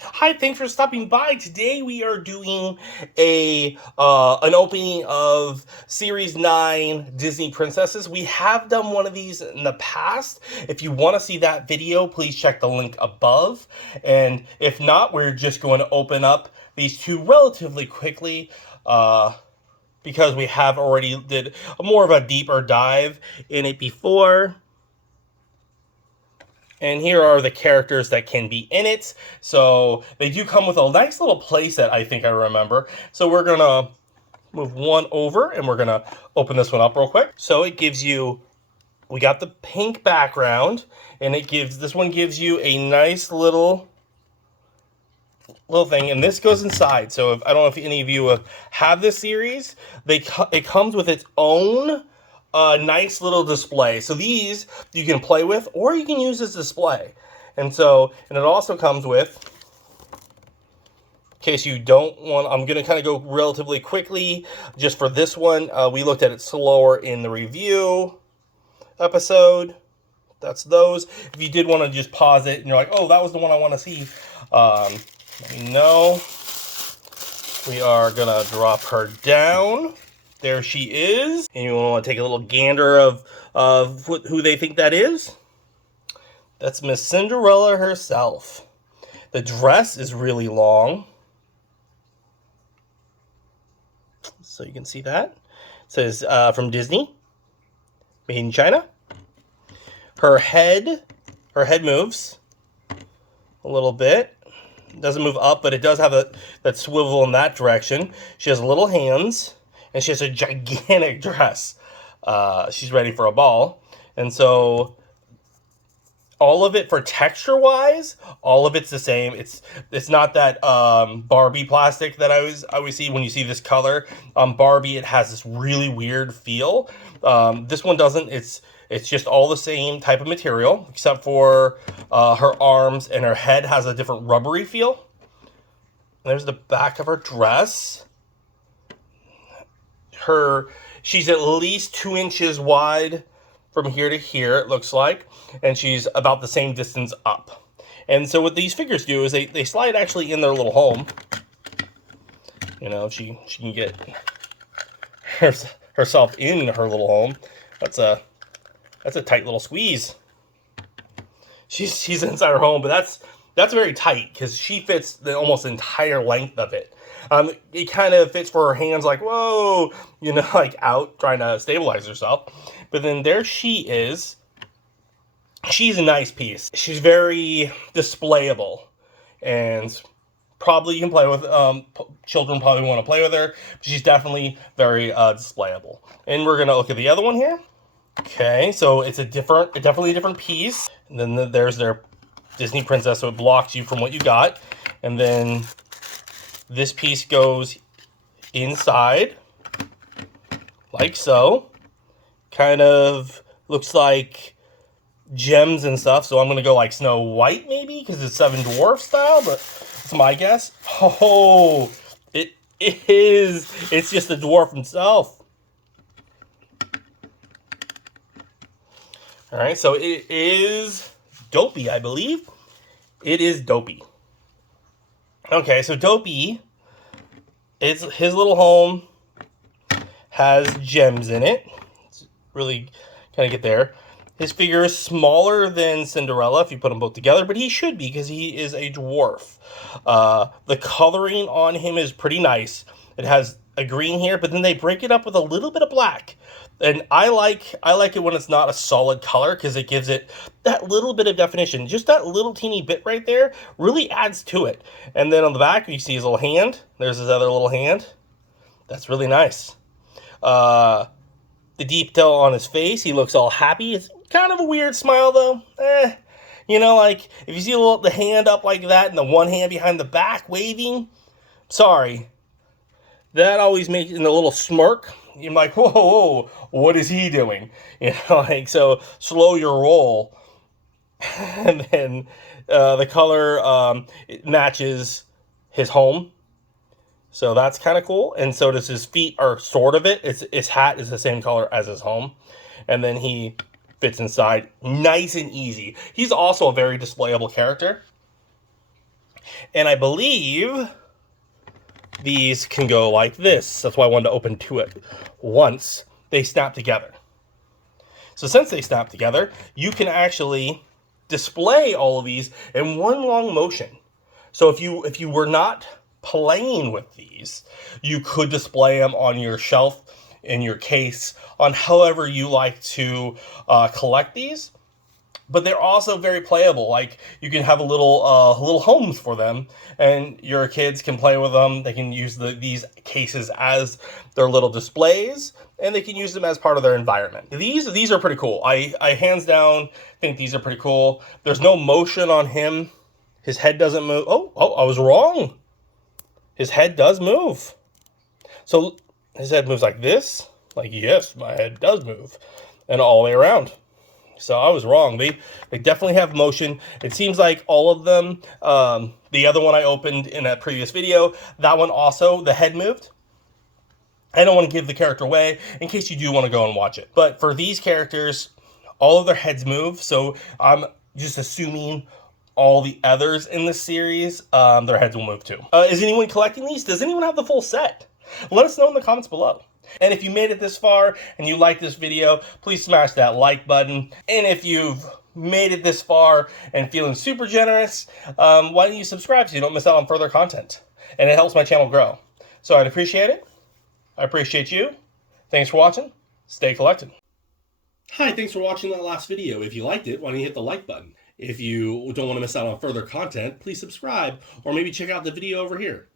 Hi, thanks for stopping by. Today we are doing an opening of Series 9 Disney Princesses. We have done one of these in the past. If you want to see that video, please check the link above. And if not, we're just going to open up these two relatively quickly. Because we have already did more of a deeper dive in it before. And here are the characters that can be in it. So they do come with a nice little playset, I think I remember. So we're going to move one over and we're going to open this one up real quick. So it gives you, we got the pink background, and this one gives you a nice little thing, and this goes inside. So I don't know if any of you have this series. It comes with its own nice little display. So these you can play with, or you can use as display. And it also comes with, in case you don't want, I'm going to kind of go relatively quickly just for this one. We looked at it slower in the review episode. That's those. If you did want to just pause it and you're like, oh, that was the one I want to see, let me know. We are going to drop her down. There she is. And you want to take a little gander of who they think that is? That's Miss Cinderella herself. The dress is really long, so you can see that. It says from Disney, made in China. Her head moves a little bit. It doesn't move up, but it does have that swivel in that direction. She has little hands, and she has a gigantic dress. She's ready for a ball. And so all of it, for texture wise, all of it's the same. It's not that Barbie plastic that I always see when you see this color. Barbie, it has this really weird feel. This one doesn't. It's just all the same type of material, except for her arms, and her head has a different rubbery feel. There's the back of her dress. She's at least 2 inches wide from here to here, it looks like, and she's about the same distance up. And so what these figures do is they slide actually in their little home. You know, she can get herself in her little home. That's a tight little squeeze. She's inside her home, but that's very tight because she fits the almost entire length of it. It kind of fits for her hands, like, whoa, like out trying to stabilize herself. But then there she is. She's a nice piece. She's very displayable, and probably you can play with, children probably want to play with her, but she's definitely very displayable. And we're going to look at the other one here. Okay, so it's definitely a different piece. And then there's their Disney princess, so it blocks you from what you got. And then this piece goes inside, like so. Kind of looks like gems and stuff, so I'm going to go like Snow White maybe, because it's Seven Dwarf style, but that's my guess. Oh, it is. It's just the dwarf himself. All right, so it is Dopey, I believe. It is Dopey. Okay, so Dopey, his little home has gems in it. It's really kind of get there. His figure is smaller than Cinderella if you put them both together, but he should be because he is a dwarf. The coloring on him is pretty nice. It has a green here, but then they break it up with a little bit of black. And I like it when it's not a solid color, because it gives it that little bit of definition. Just that little teeny bit right there really adds to it. And then on the back, you see his little hand. There's his other little hand. That's really nice. The detail on his face, he looks all happy. It's kind of a weird smile, though. Like if you see the hand up like that and the one hand behind the back waving, sorry. That always makes in a little smirk. You're like, whoa, whoa, what is he doing? So slow your roll. And then the color it matches his home. So that's kind of cool. And so does his feet, are sort of it. His hat is the same color as his home. And then he fits inside nice and easy. He's also a very displayable character. And I believe these can go like this. That's why I wanted to open two at once. They snap together. So since they snap together, you can actually display all of these in one long motion. So if you were not playing with these, you could display them on your shelf, in your case, on however you like to collect these. But they're also very playable. Like, you can have a little homes for them, and your kids can play with them. They can use these cases as their little displays, and they can use them as part of their environment. These are pretty cool. I hands down think these are pretty cool. There's no motion on him. His head doesn't move. Oh, I was wrong. His head does move. So his head moves like this. Like, yes, my head does move. And all the way around. So I was wrong. They definitely have motion. It seems like all of them, the other one I opened in that previous video, that one also, the head moved. I don't want to give the character away in case you do want to go and watch it. But for these characters, all of their heads move. So I'm just assuming all the others in the series, their heads will move too. Is anyone collecting these? Does anyone have the full set? Let us know in the comments below. And if you made it this far and you like this video, please smash that like button. And if you've made it this far and feeling super generous, why don't you subscribe so you don't miss out on further content? And it helps my channel grow. So I'd appreciate it. I appreciate you. Thanks for watching. Stay collected. Hi, thanks for watching that last video. If you liked it, why don't you hit the like button? If you don't want to miss out on further content, please subscribe or maybe check out the video over here.